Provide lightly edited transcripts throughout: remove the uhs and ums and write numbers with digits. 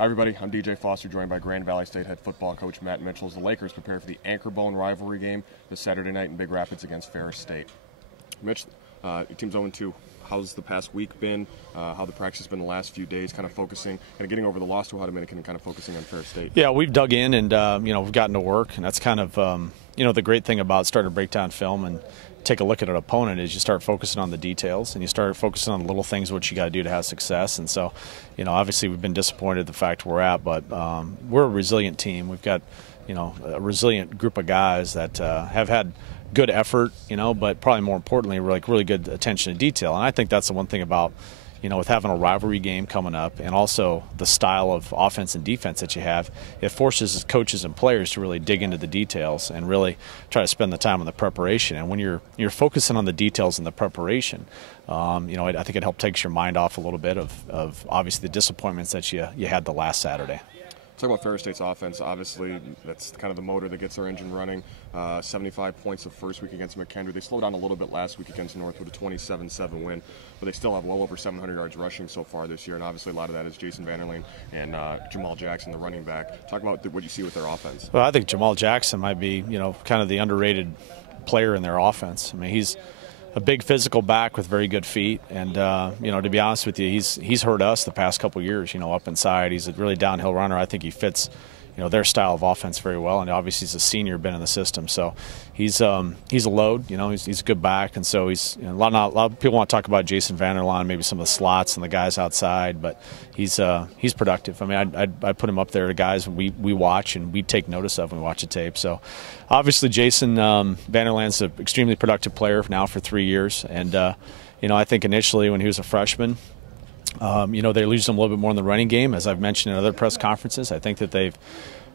Hi everybody, I'm DJ Foster, joined by Grand Valley State head football coach Matt Mitchell as the Lakers prepare for the Anchor Bone rivalry game this Saturday night in Big Rapids against Ferris State. Mitch, your team's 0-2. How's the past week been? How the practice has been the last few days? Kind of focusing, kind of getting over the loss to Ohio Dominican and kind of focusing on Ferris State. Yeah, we've dug in and we've gotten to work, and that's kind of the great thing about starting to break down film and take a look at an opponent is you start focusing on the details and you start focusing on the little things what you got to do to have success. And so, obviously we've been disappointed at the fact we're at, but we're a resilient team. We've got a resilient group of guys that have had good effort, but probably more importantly, really good attention to detail. And I think that's the one thing about, with having a rivalry game coming up and also the style of offense and defense that you have, it forces coaches and players to really dig into the details and really try to spend the time on the preparation. And when you're focusing on the details and the preparation, I think it helps takes your mind off a little bit of obviously the disappointments that you had the last Saturday. Talking about Ferris State's offense, obviously that's kind of the motor that gets their engine running. 75 points the first week against McKendree. They slowed down a little bit last week against Northwood, a 27-7 win, but they still have well over 700 yards rushing so far this year, and obviously a lot of that is Jason Vanderleen and Jamal Jackson, the running back. Talk about what you see with their offense. Well, I think Jamal Jackson might be, kind of the underrated player in their offense. I mean, he's a big physical back with very good feet, and to be honest with you, he's hurt us the past couple years. Up inside, he's a really downhill runner. I think he fits their style of offense very well, and obviously he's a senior, been in the system, so he's a load. He's a good back, and so he's a lot of people want to talk about Jason Vanderlaan, maybe some of the slots and the guys outside, but he's productive. I mean, I put him up there to guys we watch and we take notice of when we watch the tape. So obviously Jason Vanderlaan's an extremely productive player now for 3 years, and I think initially when he was a freshman, they lose him a little bit more in the running game, as I've mentioned in other press conferences. I think that they've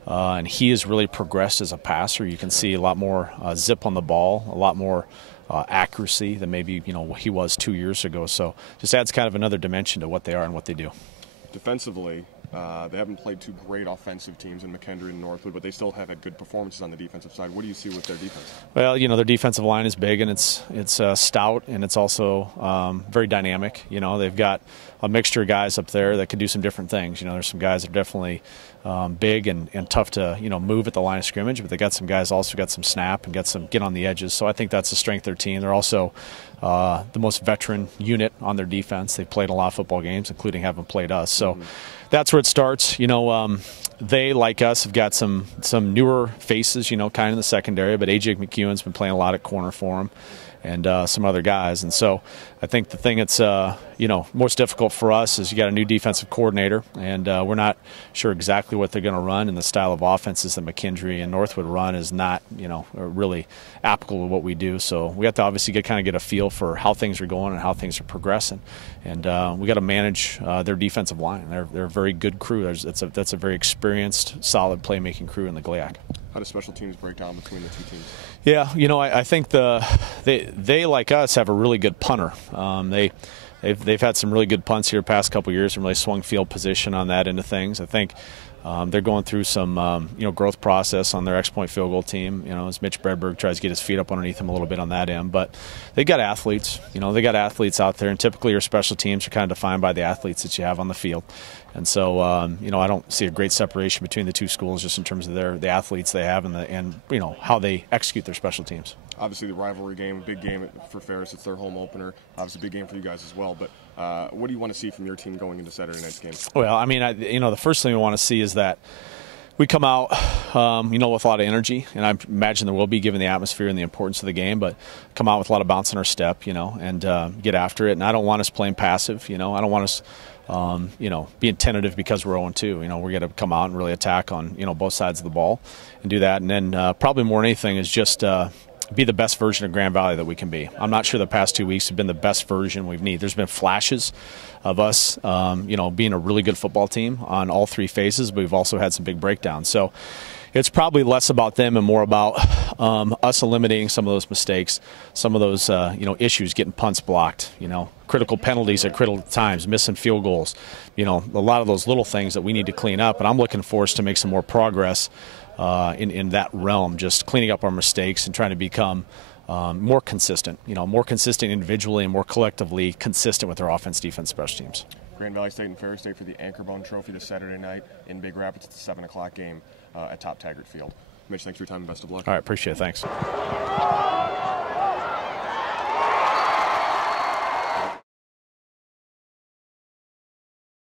and he has really progressed as a passer. You can see a lot more zip on the ball, a lot more accuracy than maybe he was 2 years ago. So just adds kind of another dimension to what they are and what they do. Defensively, they haven't played two great offensive teams in McKendree and Northwood, but they still have had good performances on the defensive side. What do you see with their defense? Well, their defensive line is big, and it's stout, and it's also very dynamic. They've got a mixture of guys up there that can do some different things. There's some guys that are definitely big and tough to move at the line of scrimmage, but they got some guys also got some snap and get on the edges. So I think that's the strength of their team. They're also the most veteran unit on their defense. They've played a lot of football games, including having played us. So that's where it starts. They, like us, have got some newer faces, kind of in the secondary, but A.J. McEwen's been playing a lot at corner for them, and some other guys. And so I think the thing that's most difficult for us is you got a new defensive coordinator, and we're not sure exactly what they're going to run, and the style of offenses that McKendree and Northwood run is not really applicable to what we do. So we have to obviously get a feel for how things are going and how things are progressing, and we got to manage their defensive line. They're a very good crew. That's a very experienced, solid playmaking crew in the GLIAC. How do special teams break down between the two teams? Yeah, I think they like us have a really good punter. They've had some really good punts here the past couple of years and really swung field position on that end of things. I think they're going through some growth process on their X-point field goal team. As Mitch Bredberg tries to get his feet up underneath him a little bit on that end, but they got athletes. They got athletes out there, and typically your special teams are kind of defined by the athletes that you have on the field. And so I don't see a great separation between the two schools just in terms of the athletes they have and how they execute their special teams. Obviously, the rivalry game, big game for Ferris. It's their home opener. Obviously, big game for you guys as well. But what do you want to see from your team going into Saturday night's game? Well, I mean, the first thing we want to see is that we come out, with a lot of energy, and I imagine there will be given the atmosphere and the importance of the game. But come out with a lot of bounce in our step, and get after it. And I don't want us playing passive. I don't want us being tentative because we're 0-2. We're going to come out and really attack on, both sides of the ball and do that. And then probably more than anything is just be the best version of Grand Valley that we can be. I'm not sure the past 2 weeks have been the best version we've needed. There's been flashes of us, being a really good football team on all three phases, but we've also had some big breakdowns. So it's probably less about them and more about us eliminating some of those mistakes, some of those issues, getting punts blocked, critical penalties at critical times, missing field goals, a lot of those little things that we need to clean up. And I'm looking for us to make some more progress in that realm, just cleaning up our mistakes and trying to become more consistent, more consistent individually and more collectively consistent with our offense, defense, special teams. Grand Valley State and Ferris State for the Anchorbone Trophy this Saturday night in Big Rapids. It's a 7 o'clock game at Top Taggart Field. Mitch, thanks for your time and best of luck. All right, appreciate it. Thanks.